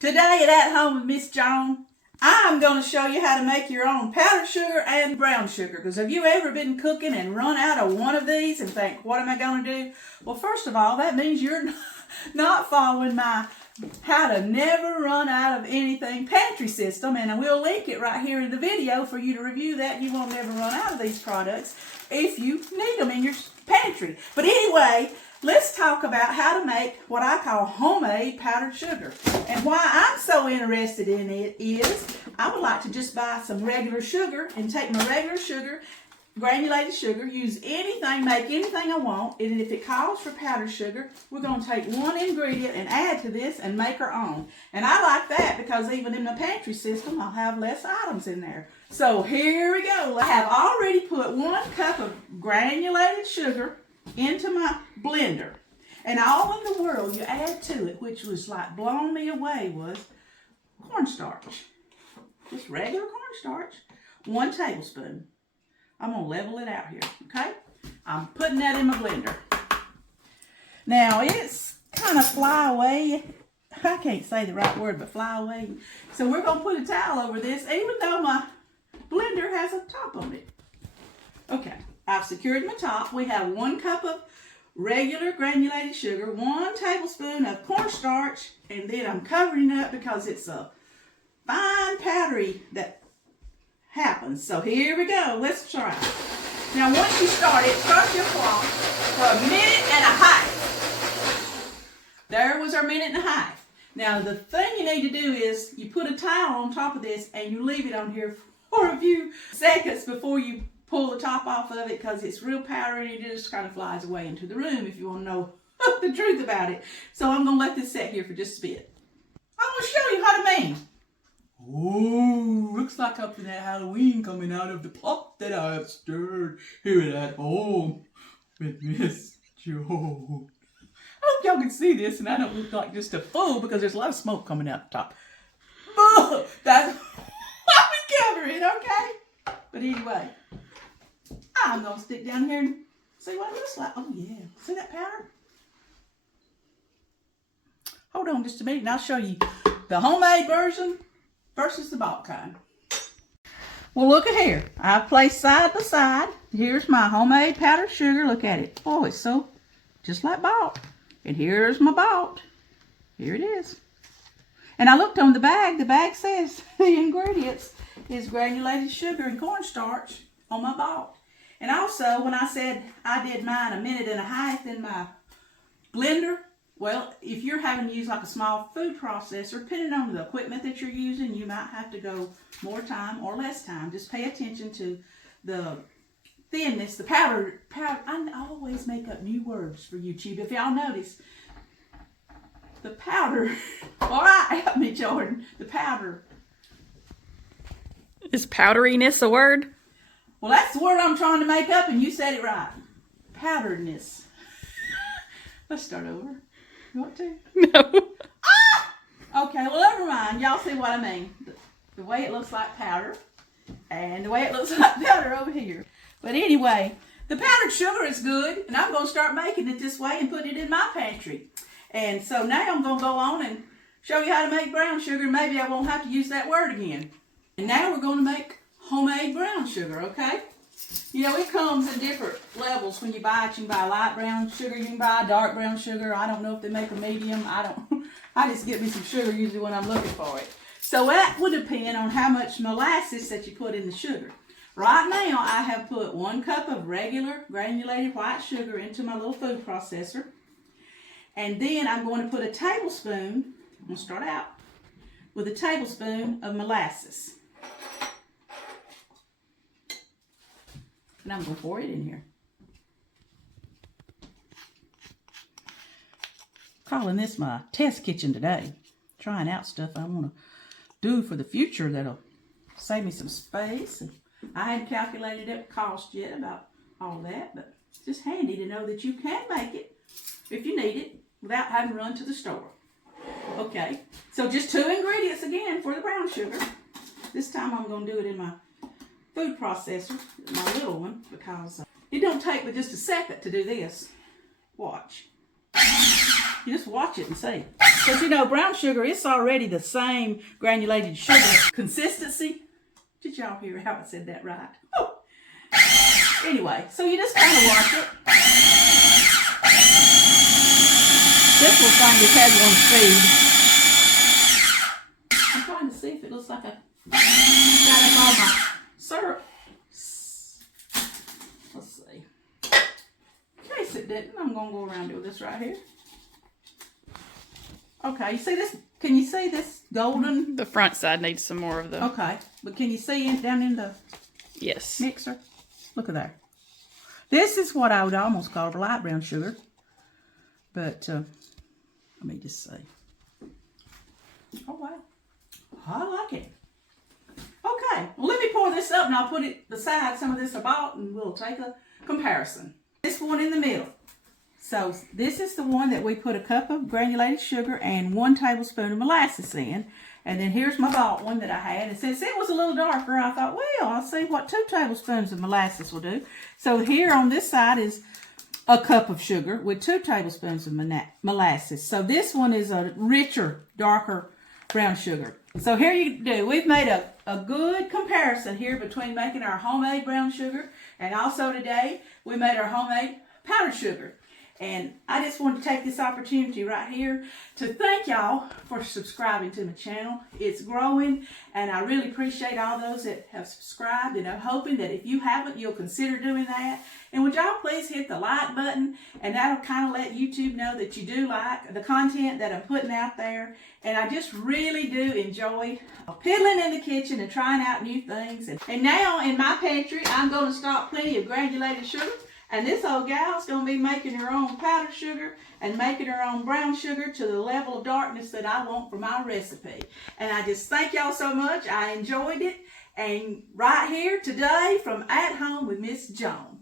Today at Home with Miss Joan, I'm going to show you how to make your own powdered sugar and brown sugar. Because have you ever been cooking and run out of one of these and think, what am I going to do? Well, first of all, that means you're not following my how to never run out of anything pantry system. And I will link it right here in the video for you to review that. You won't never run out of these products if you need them in your pantry. But anyway, let's talk about how to make what I call homemade powdered sugar. And why I'm so interested in it is I would like to just buy some regular sugar and take my regular sugar, granulated sugar, use anything, make anything I want, and if it calls for powdered sugar, we're going to take one ingredient and add to this and make our own. And I like that because even in my pantry system, I'll have less items in there. So here we go. I have already put 1 cup of granulated sugar into my blender. And all in the world you add to it, which was like blowing me away, was cornstarch. Just regular cornstarch. 1 tablespoon. I'm going to level it out here, okay? I'm putting that in my blender. Now, it's kind of fly away. I can't say the right word, but fly away. So we're going to put a towel over this, even though my blender has a top on it. Okay, I've secured my top. We have 1 cup of regular granulated sugar, 1 tablespoon of cornstarch, and then I'm covering it up because it's a fine powdery that happens. So here we go. Let's try. Now once you start it, trust your clock for 1.5 minutes. There was our 1.5 minutes. Now the thing you need to do is you put a towel on top of this and you leave it on here for a few seconds before you pull the top off of it, because it's real powdery and it just kind of flies away into the room if you want to know the truth about it. So I'm going to let this sit here for just a bit. I'm going to show you how to make. Oh, looks like something at Halloween coming out of the pot that I have stirred here at home with Miss Joan. I hope y'all can see this and I don't look like just a fool because there's a lot of smoke coming out the top. But that's why we cover it, okay? But anyway, I'm going to stick down here and see what it looks like. Oh yeah, see that powder? Hold on just a minute and I'll show you the homemade version versus the bought kind. Well, look at here. I've placed side by side. Here's my homemade powdered sugar. Look at it. Oh, it's so just like bought. And here's my bought. Here it is. And I looked on the bag. The bag says the ingredients is granulated sugar and cornstarch on my bought. And also, when I said I did mine 1.5 minutes in my blender, well, if you're having to use like a small food processor, depending on the equipment that you're using, you might have to go more time or less time. Just pay attention to the thinness, the powder. I always make up new words for YouTube. If y'all notice, the powder, all right, help me, Jordan, the powder. Is powderiness a word? Well, that's the word I'm trying to make up, and you said it right. Powderedness. Let's start over. You want to? No. Ah! Okay, well, never mind. Y'all see what I mean. The way it looks like powder and the way it looks like powder over here. But anyway, the powdered sugar is good, and I'm going to start making it this way and put it in my pantry. And so now I'm going to go on and show you how to make brown sugar. Maybe I won't have to use that word again. And now we're going to make homemade brown sugar, okay? You know, it comes in different levels when you buy it. You can buy light brown sugar, you can buy dark brown sugar. I don't know if they make a medium. I just get me some sugar usually when I'm looking for it. So that would depend on how much molasses that you put in the sugar. Right now, I have put 1 cup of regular granulated white sugar into my little food processor. And then I'm going to put a tablespoon, I'm going to start out with a tablespoon of molasses. And I'm going to pour it in here. Calling this my test kitchen today. Trying out stuff I want to do for the future that'll save me some space. And I hadn't calculated the cost yet about all that, but it's just handy to know that you can make it if you need it without having to run to the store. Okay, so just 2 ingredients again for the brown sugar. This time I'm going to do it in my food processor, my little one, because it don't take but just a second to do this. Watch. You just watch it and see. Because you know, brown sugar, it's already the same granulated sugar consistency. Did y'all hear how I said that right? Oh. Anyway, so you just kind of watch it. This little thing just had one speed. I'm trying to see if it looks like a got up all my syrup. Let's see. In case it didn't, I'm gonna go around with this right here. Okay, you see this? Can you see this golden? The front side needs some more of the. Okay, but can you see it down in the Yes. mixer? Look at that. This is what I would almost call light brown sugar. But let me just see. Oh wow, I like it. Okay, well let me pour this up and I'll put it beside some of this I bought and we'll take a comparison. This one in the middle. So this is the one that we put a cup of granulated sugar and 1 tablespoon of molasses in. And then here's my bought one that I had. And since it was a little darker, I thought, well, I'll see what 2 tablespoons of molasses will do. So here on this side is a cup of sugar with 2 tablespoons of molasses. So this one is a richer, darker brown sugar. So here you do. We've made a good comparison here between making our homemade brown sugar and also today we made our homemade powdered sugar. And I just want to take this opportunity right here to thank y'all for subscribing to my channel. It's growing, and I really appreciate all those that have subscribed, and I'm hoping that if you haven't, you'll consider doing that. And would y'all please hit the like button, and that'll kind of let YouTube know that you do like the content that I'm putting out there. And I just really do enjoy piddling in the kitchen and trying out new things. And now in my pantry, I'm going to stock plenty of granulated sugar. And this old gal's going to be making her own powdered sugar and making her own brown sugar to the level of darkness that I want for my recipe. And I just thank y'all so much. I enjoyed it. And right here today from At Home with Miss Joan.